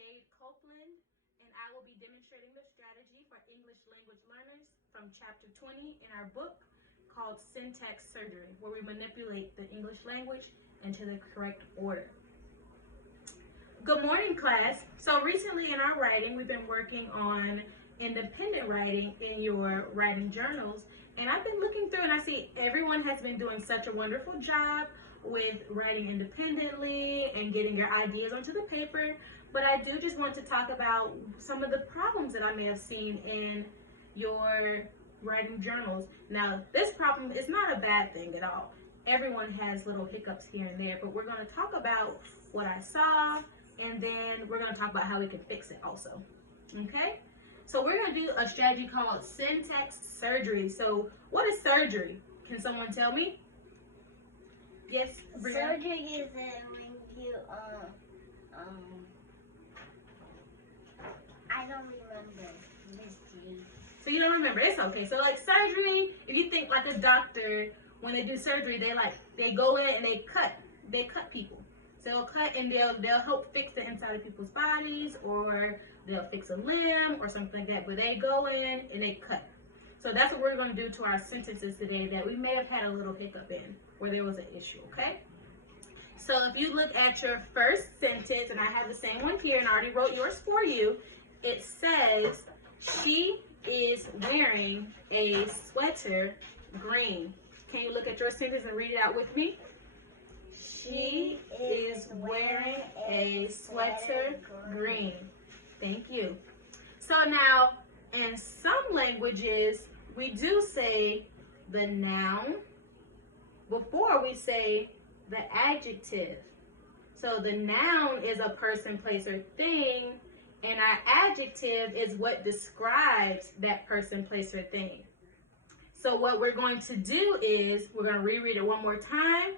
Jade Copeland, and I will be demonstrating the strategy for English language learners from chapter 20 in our book called Syntax Surgery, where we manipulate the English language into the correct order. Good morning, class. So recently in our writing, we've been working on independent writing in your writing journals, and I've been looking through and I see everyone has been doing such a wonderful job with writing independently and getting your ideas onto the paper, but I do just want to talk about some of the problems that I may have seen in your writing journals. Now, this problem is not a bad thing at all. Everyone has little hiccups here and there, but we're going to talk about what I saw, and then we're going to talk about how we can fix it also. Okay? So we're going to do a strategy called syntax surgery. So what is surgery? Can someone tell me? Yes, Brianna? Surgery is when you I don't remember this. So you don't remember? It's okay. So like surgery, if you think like a doctor, when they do surgery, they go in and they cut people. So they'll cut and they'll help fix the inside of people's bodies, or they'll fix a limb or something like that. But they go in and they cut. So that's what we're going to do to our sentences today that we may have had a little hiccup in, where there was an issue, okay? So if you look at your first sentence, and I have the same one here and I already wrote yours for you, it says, she is wearing a sweater green. Can you look at your sentence and read it out with me? She is wearing a sweater green. Thank you. So now, in some languages, we do say the noun before we say the adjective. So the noun is a person, place, or thing, and our adjective is what describes that person, place, or thing. So what we're going to do is, we're going to reread it one more time.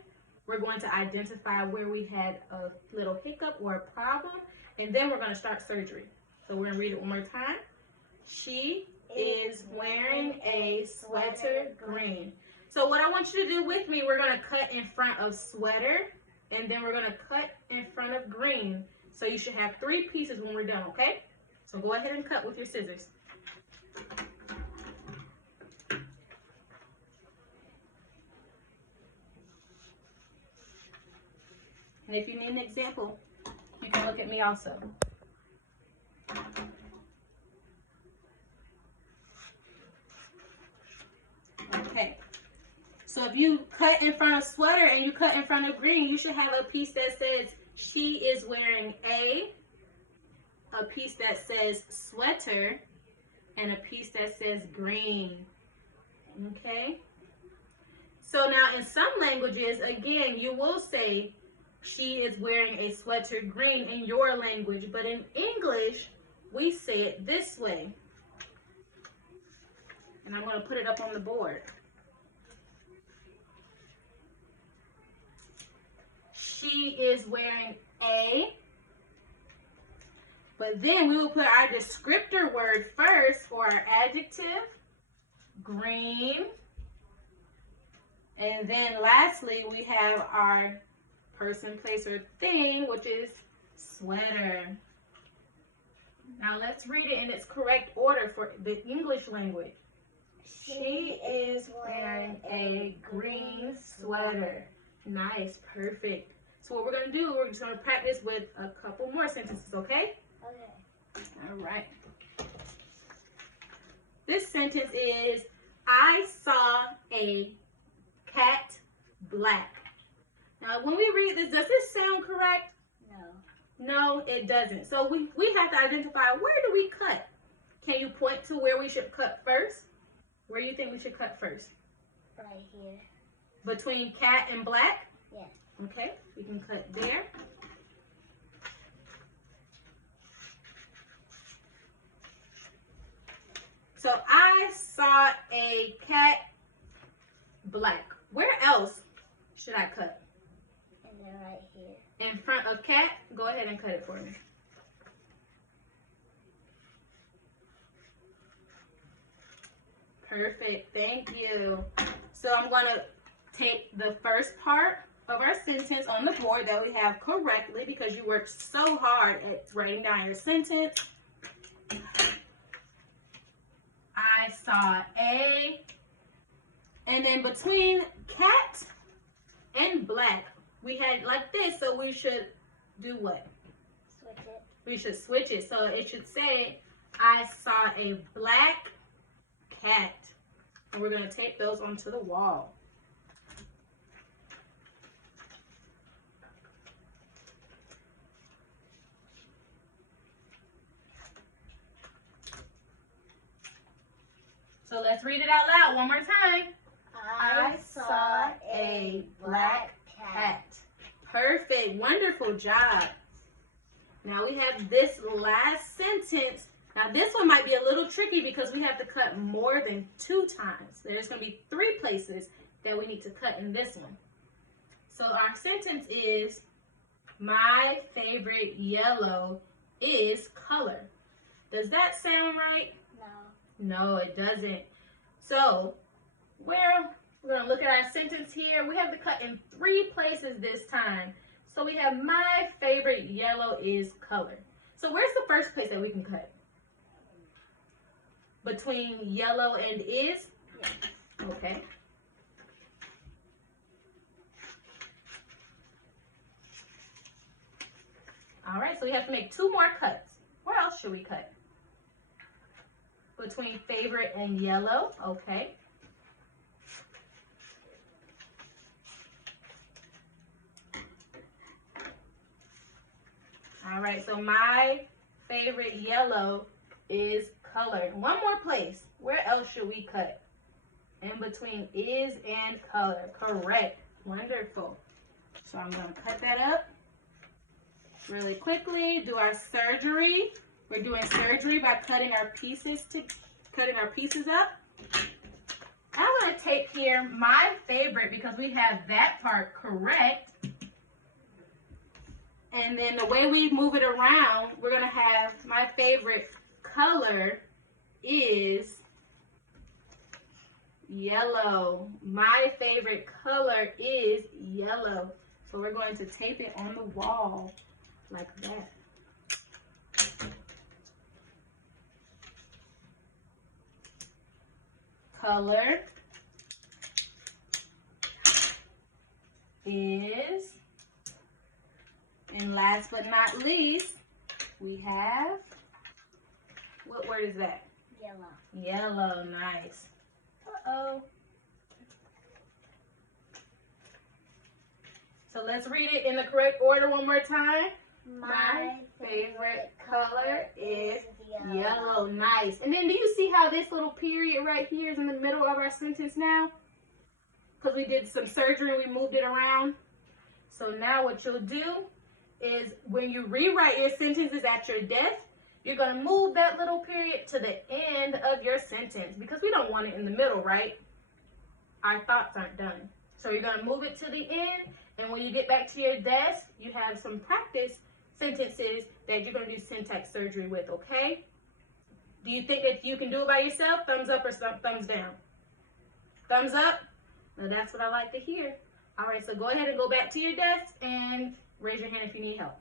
We're going to identify where we had a little hiccup or a problem, and then we're going to start surgery. So we're going to read it one more time. She is wearing a sweater green. So what I want you to do with me, we're going to cut in front of sweater, and then we're going to cut in front of green. So you should have 3 pieces when we're done, okay? So go ahead and cut with your scissors. And if you need an example, you can look at me also. Okay. So if you cut in front of sweater and you cut in front of green, you should have a piece that says she is wearing a piece that says sweater, and a piece that says green. Okay? So now in some languages, again, you will say she is wearing a sweater green in your language, but in English, we say it this way. And I'm going to put it up on the board. She is wearing a, but then we will put our descriptor word first for our adjective, green. And then lastly, we have our person, place, or thing, which is sweater. Now let's read it in its correct order for the English language. She is wearing a green sweater. Nice, perfect. So what we're going to do, we're just going to practice with a couple more sentences, okay? Okay. All right. This sentence is, I saw a cat black. Now, when we read this, does this sound correct? No. No, it doesn't. So we have to identify, where do we cut? Can you point to where we should cut first? Where do you think we should cut first? Right here. Between cat and black? Yes. Okay, we can cut there. So I saw a cat black. Where else should I cut? And then right here. In front of cat? Go ahead and cut it for me. Perfect, thank you. So I'm going to take the first part of our sentence on the board that we have correctly because you worked so hard at writing down your sentence. I saw a, and then between cat and black, we had like this, so we should do what? Switch it. We should switch it. So it should say, I saw a black cat. And we're going to tape those onto the wall. So let's read it out loud one more time. I saw a black cat. Perfect. Wonderful job. Now we have this last sentence. Now this one might be a little tricky because we have to cut more than 2 times. There's going to be 3 places that we need to cut in this one. So our sentence is, my favorite yellow is color. Does that sound right? No. No, it doesn't. So, well, we're going to look at our sentence here. We have to cut in 3 places this time. So we have, my favorite yellow is color. So where's the first place that we can cut? Between yellow and is? Yes. Okay. All right, so we have to make 2 more cuts. Where else should we cut? Between favorite and yellow, okay. All right, so my favorite yellow is color. One more place. Where else should we cut? In between is and color. Correct. Wonderful. So I'm going to cut that up really quickly. Do our surgery. We're doing surgery by cutting our pieces up. I'm going to take here my favorite because we have that part correct. And then the way we move it around, we're going to have my favorite color is yellow. My favorite color is yellow. So we're going to tape it on the wall like that. Color is, and last but not least, we have, what word is that? Yellow. Yellow, nice. Uh-oh. So let's read it in the correct order one more time. My favorite color is yellow. Nice. And then do you see how this little period right here is in the middle of our sentence now? Because we did some surgery and we moved it around. So now what you'll do is when you rewrite your sentences at your desk, you're going to move that little period to the end of your sentence because we don't want it in the middle, right? Our thoughts aren't done. So you're going to move it to the end, and when you get back to your desk, you have some practice sentences that you're going to do syntax surgery with, okay? Do you think that you can do it by yourself? Thumbs up or thumbs down? Thumbs up? Now that's what I like to hear. All right, so go ahead and go back to your desk and raise your hand if you need help.